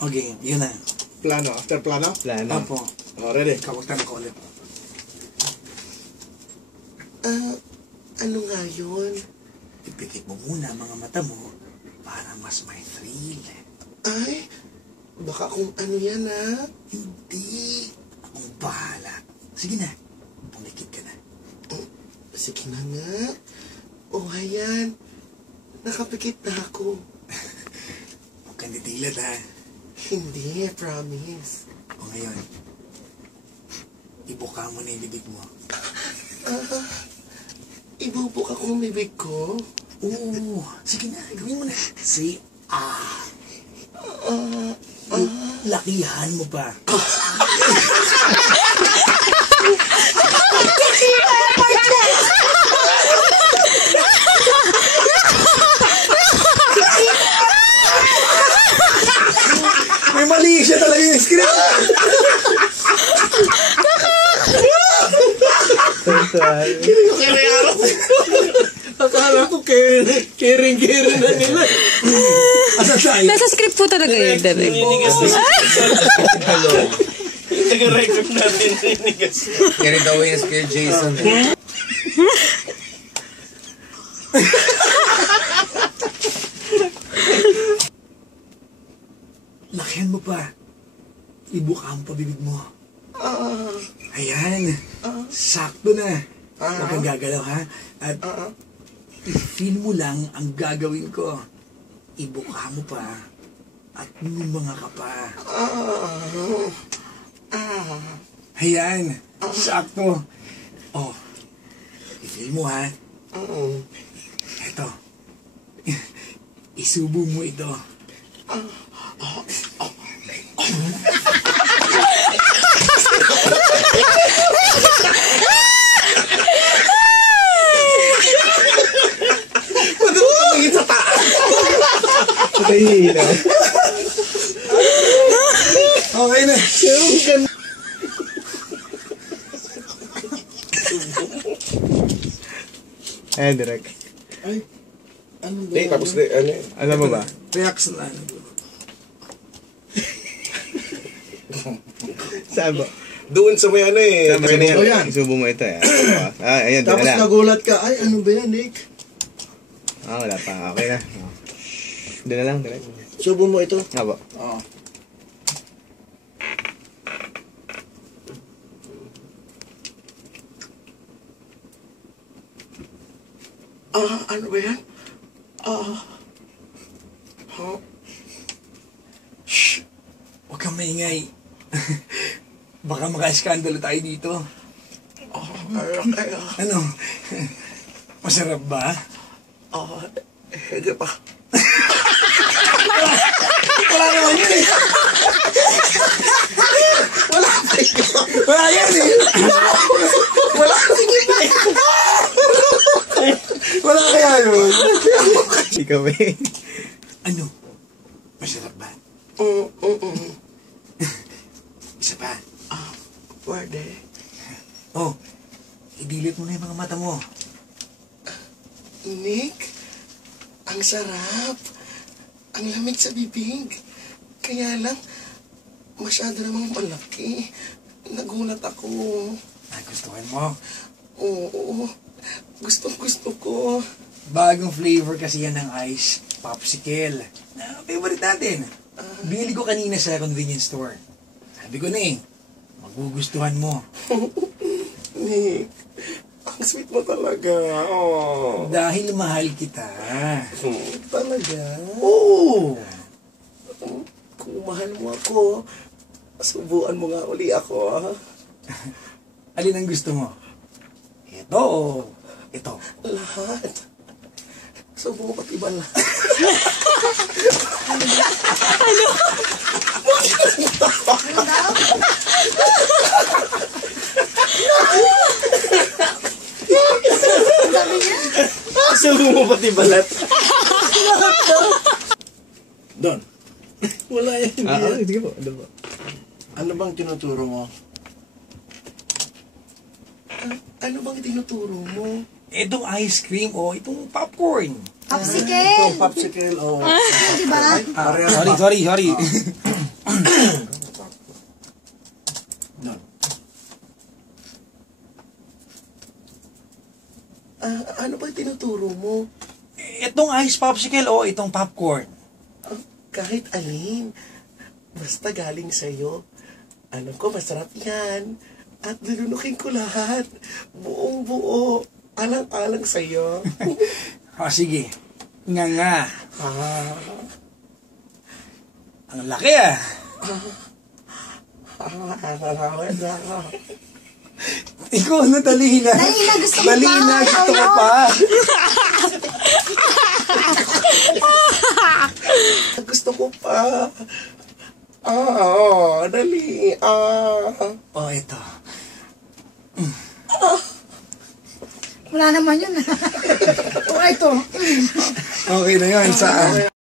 Okay, yun na. Plano. After plano? Plano. Opo. Ready? Kawagtan ko ulit. Ano nga yun? Ipikit mo muna mga mata mo para mas may thrill. Ay, baka kung ano yan, ha? Hindi. Akong bahala. Sige na. Pumikit ka na. Sige na nga. O, ayan. Nakapikit na ako. Huwag kang ditilat, ha? Hindi, promise. O ngayon, ibuka mo na yung bibig mo. Ibubuk akong bibig ko? Oo. Sige na, gawin mo na. Say, lakihan mo pa. May mali siya talaga yung script. Akala ko caring na nila. Nasa script po talaga yun, Derek. Nag-record natin ninigas. Carry the way as kay Jason. Lakihan mo pa. Ibuka mo pa bibig mo. Ayan. Sakto na. Huwag kang gagalaw, ha? At i-feel mo lang ang gagawin ko. Ibuka mo pa. At mga ka pa. Ayan. Sakto. Oh. I-feel mo, ha? Eto. Isubo mo ito. Tumingin sa taas. Patahihina. Okay na. Ayan, direct. Ay, ano ba? Hindi, tapos na, ano eh. Alam mo ba? Reaction na. Saan ba? Doon sa may ano eh. Saan ba? Oh, yan. Isubo mo ito, eh. Ayan, Tapos dala. nagulat ka, ay, ano ba yan, Nick? Wala pa. Okay na. Doon na lang, direct. Subo mo ito. Aba. Oo. Ano ba yan? Shh! Huwag kang maingay. Baka maka-skandalo tayo dito. Ano? Masarap ba? Hindi pa. Wala naman yun eh. Wala yan eh. Wala kaya yun. Ikaw eh. Ano? Masarap ba? Isa pa. Pwede. Oh, idilit mo na yung mga mata mo. Nick, ang sarap. Ang lamig sa bibig. Kaya lang, masyado namang malaki. Nagulat ako. Nagustuhan mo? Oo, gusto ko. Bagong flavor kasi yan ng ice popsicle. Na favorite natin. Bili ko kanina sa convenience store. Sabi ko na eh, magugustuhan mo. Nick, ang sweet mo talaga. Oh. Dahil mahal kita. Talaga? Oo! Kung mahal mo ako, subuan mo nga uli ako. Alin ang gusto mo? Ito o ito? Lahat. Subukan pati ba lahat? Subo mo pati balat. Don. Wala yan. Sige po. Ano ba? Ano bang tinuturo mo? Ano bang tinuturo mo? Itong ice cream o itong popcorn. Ito, Popsicle! popsicle o... Diba? Parehas Sorry. Don. Ano ba tinuturo mo? Itong ice popsicle o itong popcorn? Kahit alin. Basta galing sa'yo. Alam ko, masarap yan. At lulunukin ko lahat. Buong buo. Alang-alang sa'yo. O sige, nga. Ang laki ah. Ikaw, ano, dali na. Dali na, gusto ko Dali pa. na, gusto ko Ano? pa. Gusto ko pa. Dali. O, ito. Wala naman yun. O, ito. Okay na yun. Saan?